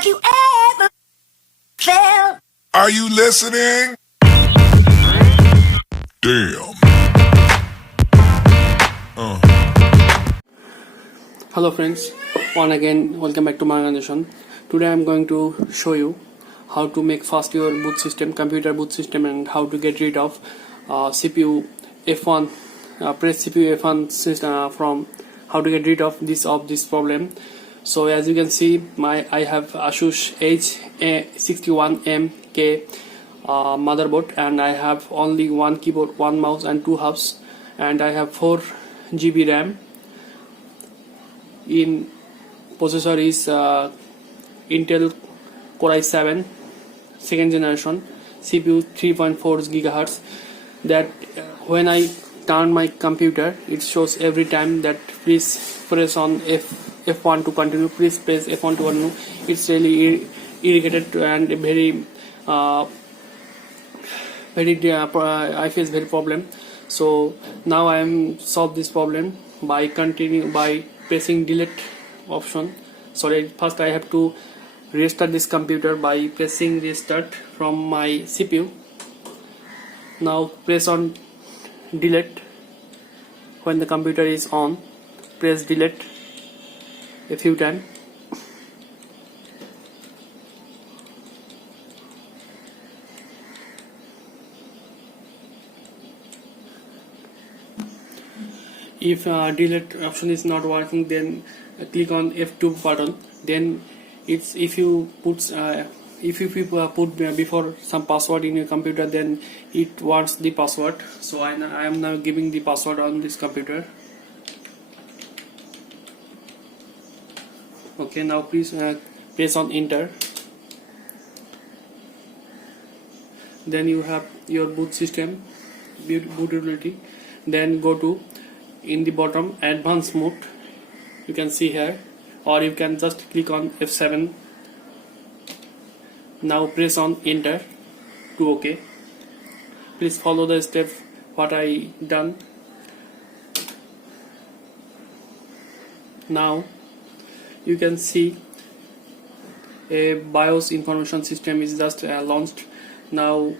Have you ever felt? Are you listening? Damn. Hello friends, once again welcome back to my organization. Today I am going to show you how to make fast your boot system, computer boot system, and how to get rid of CPU F1, press CPU F1 system, from how to get rid of this problem. So as you can see, I have Asus H61MK motherboard, and I have only one keyboard, one mouse, and two hubs, and I have 4 GB RAM. In processor is Intel Core i7 second generation, CPU 3.4 GHz. That when I turn my computer, it shows every time that please press on F1 to continue, please press F1 to continue. It's really irritated and very I face very problem. So now I am solve this problem by pressing delete option. Sorry, first I have to restart this computer by pressing restart from my CPU. Now press on delete. When the computer is on, press delete a few times. If delete option is not working, then click on F2 button. Then it's if you put before some password in your computer, then it wants the password. So I am now giving the password on this computer. Okay, now please press on enter. Then you have your boot system bootability. Then go to in the bottom advanced mode, you can see here, or you can just click on F7. Now press on enter to OK. Please follow the step what I done. Now you can see a BIOS information system is just launched. Now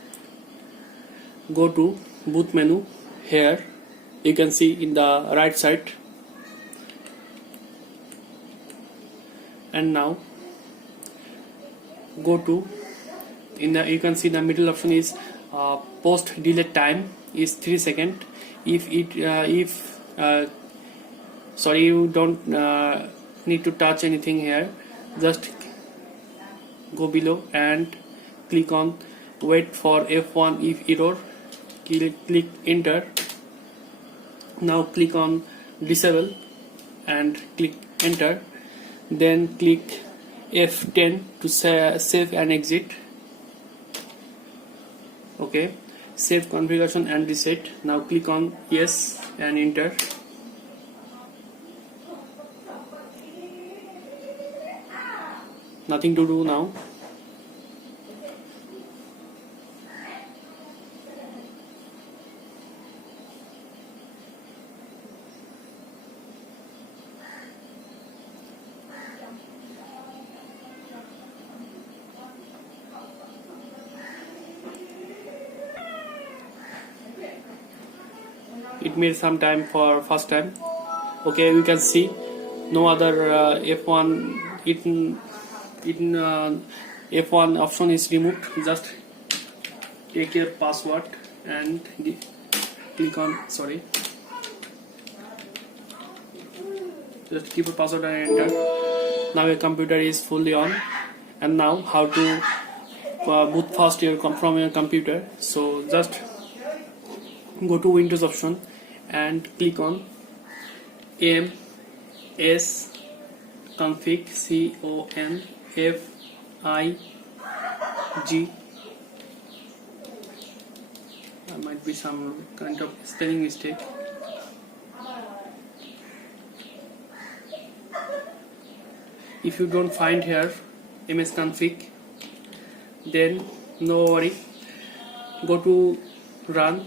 go to boot menu. Here you can see in the right side, and now go to you can see the middle option is post delete time is 3 seconds. If you don't need to touch anything here, just go below and click on wait for F1 if error. Click enter. Now click on disable and click enter. Then click F10 to save and exit. Okay, save configuration and reset. Now click on yes and enter. Nothing to do now. It made some time for first time. Okay, you can see no other F1 F1 option is removed. Just take your password and click on just keep a password and enter. Now your computer is fully on. And now how to boot fast from your computer. So just go to Windows option and click on ms config config. There might be some kind of spelling mistake. If you don't find here ms config, then no worry, go to run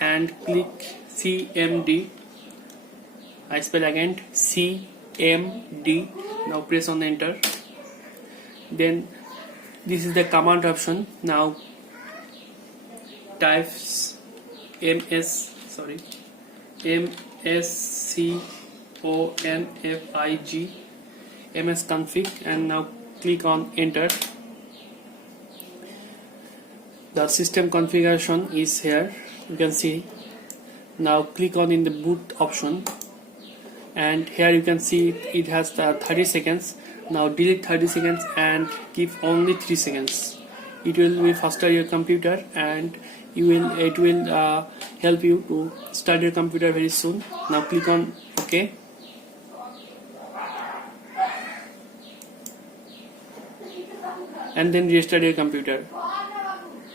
and click cmd. I spell again cmd. Now press on enter. Then this is the command option. Now types msconfig and now click on enter. The system configuration is here, you can see. Now click on in the boot option, and here you can see it has the 30 seconds. Now delete 30 seconds and keep only 3 seconds. It will be faster your computer, and it will help you to start your computer very soon. Now click on OK. And then restart your computer.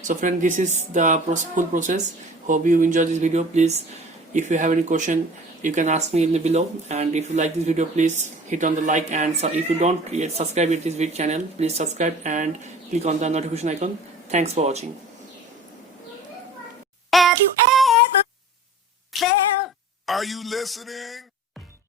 So friend, this is the full process. Hope you enjoyed this video. Please, if you have any question, you can ask me in the below. And if you like this video, please hit on the like, and if you don't yet subscribe to this video channel, please subscribe and click on the notification icon. Thanks for watching. Have you ever felt? Are you listening?